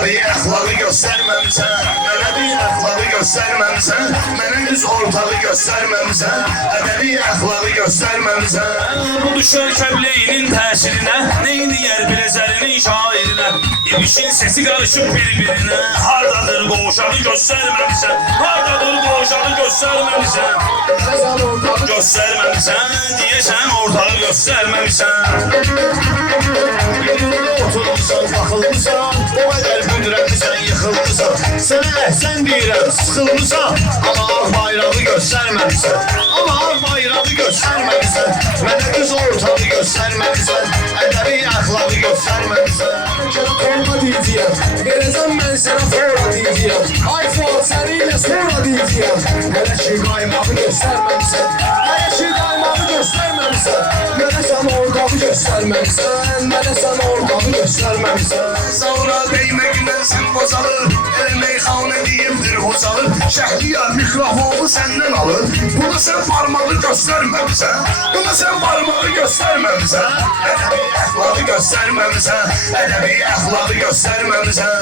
bir əxlağı göstərməmsən, mənə bir əxlağı göstərməmsən, mənə düz ortağı göstərməmsən, ədəbi əxlağı göstərməmsən. Bu düşər kəbleyinin təsirinə, neydi yer bilezərinin şairinə, İbişin sesi qarışıb bir-birinə, hardadır qoğuşağı göstərməmsən, hardadır qoğuşağı göstərməmsən, göstərməmsən, deyəsən ortağı göstərməmsən. Oturmuşsan, baxılmışsan, o qədər büdrəmlisən, yıxılmışsan, sənə əhsən deyirəm, sıxılmışsan, amma ağ bayrağı göstərməmsən, amma ağ bayrağı göstərməmsən, mənə düz ortağı göstərməmsən, ədəbi əxlağı göstərməmsən. Korma diyeceğim, vereceğim ben sana fora diyeceğim, iPhone seriyle sonra diyeceğim. Hele şu kaymağı göstermemsen, hele şu kaymağı göstermemsen, hele sana ortağı göstermemsen, hele sana ortağı göstermemsen. Sonra değməklə sən bozalır, el meyxanə deyibdir hozalır, Şəhriyar mikrofonu səndən alır, buna sən parmağı göstərməmsən, buna sən parmağı göstərməmsən, ədəbi əxlağı göstərməmsən, ədəbi əxlağı göstərməmsən.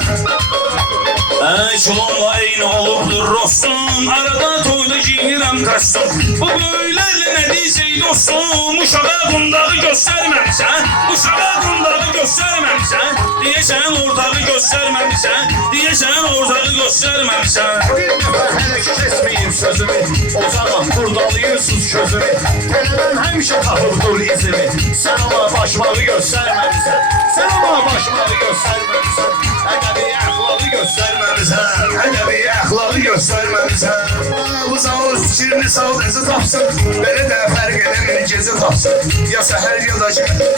Kilonla eyni olubdur rostum, arada toyda giyinirəm kastum. Bu böylərlə nə deyəcək dostum, uşağa qundağı göstərməmsən, uşağa qundağı göstərməmsən, deyəsən ortağı göstərməmsən, deyəsən ortağı göstərməmsən. Bir nəfər hələ ki kesməyim sözümü, ocağım qurdalıyırsız közümü, tələbəm həmişə tapıbdır izimi, sən ama başmağı göstərməmsən, sən ama başmağı göstərməmsən, ədəbi əxlağı göstərməmsən, ədəbi əxlağı göstərməmsən. Bu zavur fikrini sal dəzi tapsın, belə də fərq eləmir gezi tapsın, ya səhər ya da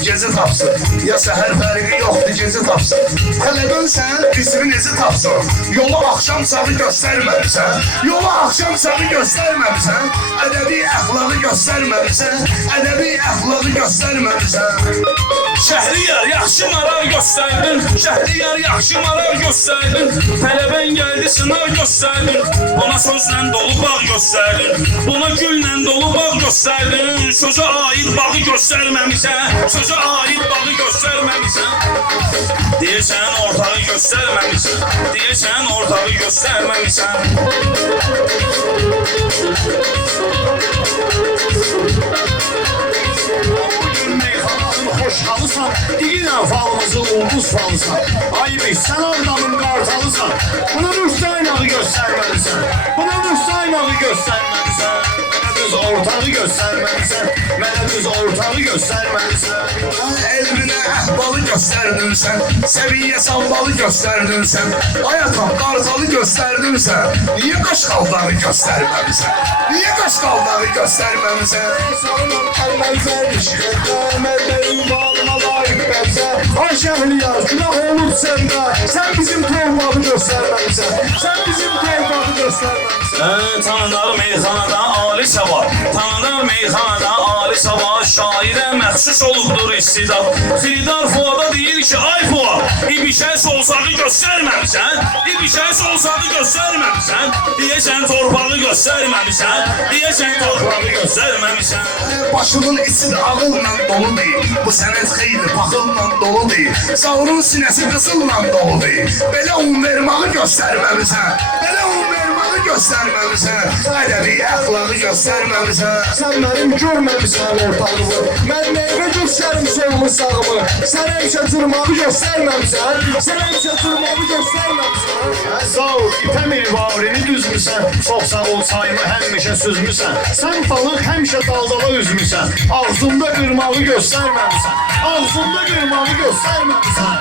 gezi tapsın, ya səhər fərqi yoxdur gezi tapsın. Tələbən sən qismi nezi tapsın, yolu axşam sağı göstərməmsən, yolu axşam sağı göstərməmsən, ədəbi əxlağı göstərməmsən, ədəbi əxlağı göstərməmsən. Şəhriyar yaxşı marar göstərdin, Şəhriyar yaxşı marar göstərdin, tələbən gəldi sınav göstərdin, buna sözlə dolu bağ göstərdin, buna güllə dolu bağ göstərdin, sözə aid bağı göstərməmsən, sözə aid bağı göstərməmsən, deyəsən ortağı göstərməmsən, deyəsən ortağı göstərməmsən. Hoş halısan, digilən falımızı ulduz falısan, ay bey sən adamın qartalısan, buna düz aynağı göstərməlisən, buna düz aynağı göstərməlisən, mənə düz ortağı göstərməlisən, mənə düz ortağı göstərməlisən. Elminə əhvalı göstərdin sən, səviyyə salmalı göstərdin sən, ayatan qartalı göstərdin sən, niyə qaşqaldağı göstərməlisən, niyə qaşqaldağı göstərməlisən? Sağlam kalmazlar, işğəlmələr, bağlamalar, bəbzə. Ay Şəhriyar, günah olur səndə, sən bizim torbağı göstərməmsən, sən bizim torbağı göstərməmsən. Tanınar meyxanada ali səvar, tanınar meyxanada ali səvar, şairə məxsus olubdur istidad. Xilidar Fuada deyir ki, ay Fuad, İbişə solsağı göstərməmsən, İbişə solsağı göstərməmsən, deyəsən torpağı göstərməmsən, deyəsən torpağı göstərməmsən. Başımın içi də ağılla dolu deyil, bu sənət xeyli paxılla dolu deyil, Zaurun sinəsi qızılla dolu deyil, belə umvermağı göstərməmsən, belə umvermağı göstərməmsən, ədəbi əxlağı göstərməmsən. Sən mənim görməmişsən ortağımı, mən meyvə göstərim soğumu sağımı, sən həmişə cırmağı göstərməmsən, sən həmişə cırmağı göstərməmsən. Zaur, ipə mirvarini düzmüsən, çox sağ ol sayımı həmişə süzmüsən, sən balıq həmişə daldala üzmüsən, ağzımda qırmağı göstərməmsən, ağzımda qırmağı göstərməmsən.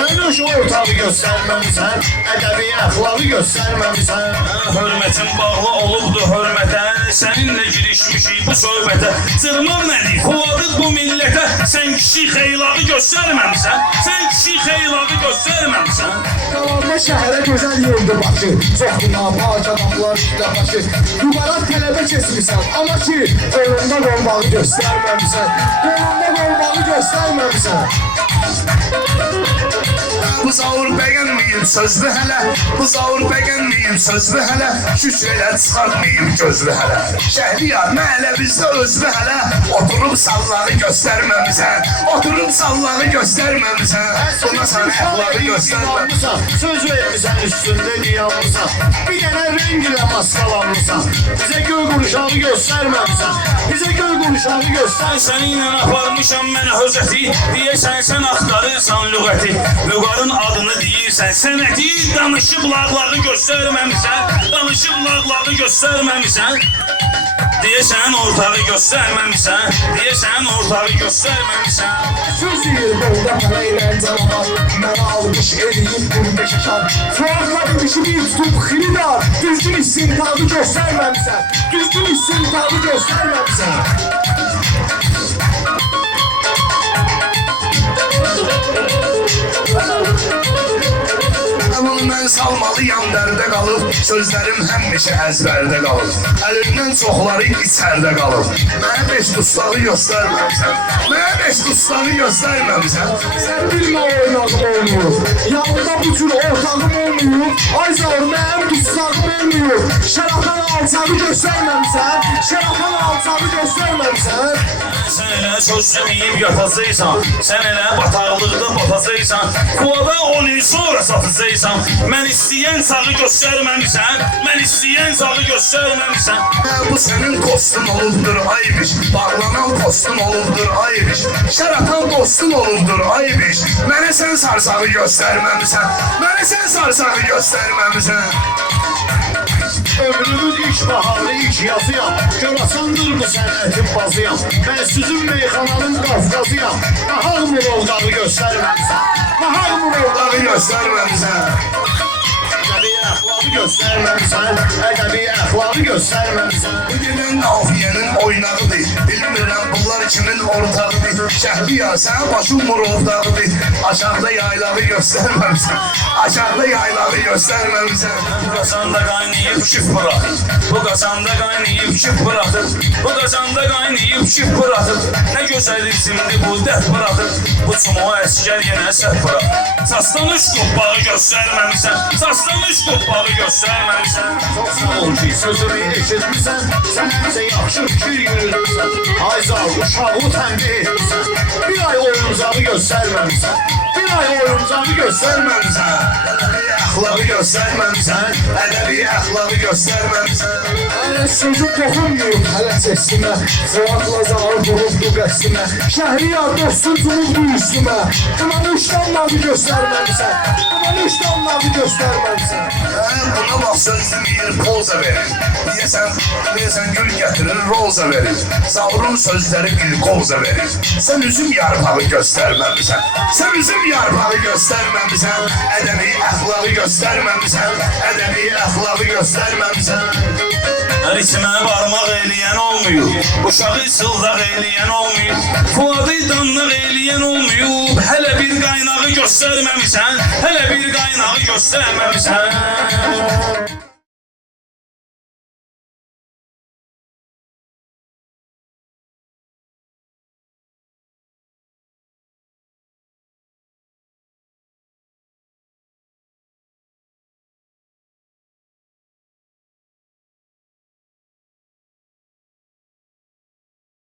Önüş ortağı göstərməmsən, ədəbi əxlağı göstərməmsən. Hörmətin bağlı olubdur hörmətə, səninlə girişmişik bu söhbətə. Cırmaq nədir, Fuadı bu millətə, sən kişi xeylağı göstərməmsən, sən kişi xeylağı göstərməmsən. Qalanma şəhərə gözəl yoldu başı, çoxuna pak adamlar işlə başı. Yuvaraq tələbə kesmişsən, amma ki, qolunda qolbağı göstərməmsən, qolunda qolbağı göstərməmsən. Bu zavur beğenmeyim sözlü hele. Bu zavur beğenmeyim sözlü hele. Şüşreyle çıkartmayayım gözlü hele. Şehriyar mələ bizdə özlü hele. Oturup sallağı göstermemize. Oturup sallağı göstermemize. Buna sen əxlaqı göstermemize. Söz vermişsən üstündə diyanmısan. Bir dənə renk ilə maskalanmısan. Bizə göy quruşağı göstərməmisən. Bizə göy quruşağı göstər. Seninle aparmışam mən höcəti. Deyəsən sən axtarırsan lüğəti. Vüqarın adını deyirsən sənəti. Danışıb lağlağı göstərməmisən. Danışıb lağlağı göstərməmisən. Deyəsən ortağı göstərməmisən. Deyəsən ortağı göstərməmisən. Söz deyir bolda mənə eğlence var. Mənə almış eləyib bunu şəkar. Fuarlar işi bir tutub xiridar. Düzgün istintağı göstərməmisən. Düzgün istintağı göstərməmisən. Bunu mən salmalıyam dərdə qalıb. Sözlərim həmişə əzbərdə qalıb. Əlimdən çoxları içərdə qalıb. Mənə beş dustağı göstərməmisən. Mənə beş dustağı göstərməmisən. Sən bilmə oynaq olmuyor. Yanında bu cür ortağım olmuyor. Ay zavur mənim dustağım olmuyor. Şərafan alçağı göstərməmisən. Şərafan alçağı göstərməmisən. Sən elə söz deməyib yatacaqsan. Sən elə bataqlıqda batacaqsan. Quvada 10 il sonra satacaqsan. Mən istəyən sağı göstərməmisən. Mən istəyən sağı göstərməmisən. Bu sənin dostun olubdur aymış. Bağlanan dostun olubdur aymış. Şəratan dostun olubdur aymış. Mənə sən sarsağı göstərməmisən. Mənə sən sarsağı göstərməmisən. Ömrümün ilk baharı, ilk yazıyam. Görəsandır bu sənətin bazıyam. Mən süzüm meyxananın qafqazıyam. Nahaq murovdağı göstərməmisən. Nahaq murovdağı Göstərməmisən. Ədəbi əxlaqı göstərməmisən. Ədəbi əxlaqı göstərməmisən. Bu günün qafiyyənin oynağıdır. Bilmirəm bunlar kimin ortağıdır. Şəhriyar sənin başın murovdağıdır. Aşağıda yaylağı göstərməmisən. Aşağıda yaylağı göstərməmisən. Bu qazanda qaynayıb şif bırakır. Bu qazanda qaynayıb şif bırakır. Bu qazanda qaynayıb şif bırakır. Nə gözəl isimli bu dərd bırakır. Bu çumağı əskər yenə səhv bırakır. Saslamış qopbağı göstərməmisən. Saslamış qopbağı göstərməmisən. Çox sağ ol ki, sözümü eşitmirsən. Sən həmsə yaxşı fikir yürüdürsən. Ay zal, uşağı tənbih etmirsən. Bir ay oyuncağı göstərməmisən. Bir ay oyuncağı göstərməmisən. Ədəbi əxlaqı göstərməmisən. Ədəbi əxlaqı göstərməmisən. Hələ sözüm toxunmuyor hələ səsimə. Fuatla zahır vurubdu qəssimə. Şəhriyar dostun cumubdu üstümə. Buna üç damlağı göstərməmisən. Buna üç damlağı göstərməmisən. Buna bax söz deməyir, poza verir. Deyəsən gül gətirir, roza verir. Zavrun sözləri glikoza verir. Sən üzüm yarpağı göstərməmisən. Sən üzüm yarpağı göstərməmisən. Ədəbi əxlaqı göstərməmisən. Ədəbi əxlaqı göstərməmisən. Ritmə barmaq eləyən olmuyor. Uşağı sıldaq eləyən olmuyor. Fuadı danlıq eləyən olmuyor. Hələ bir qaynağı göstərməmisən. Hələ bir qaynağı göstərməmisən.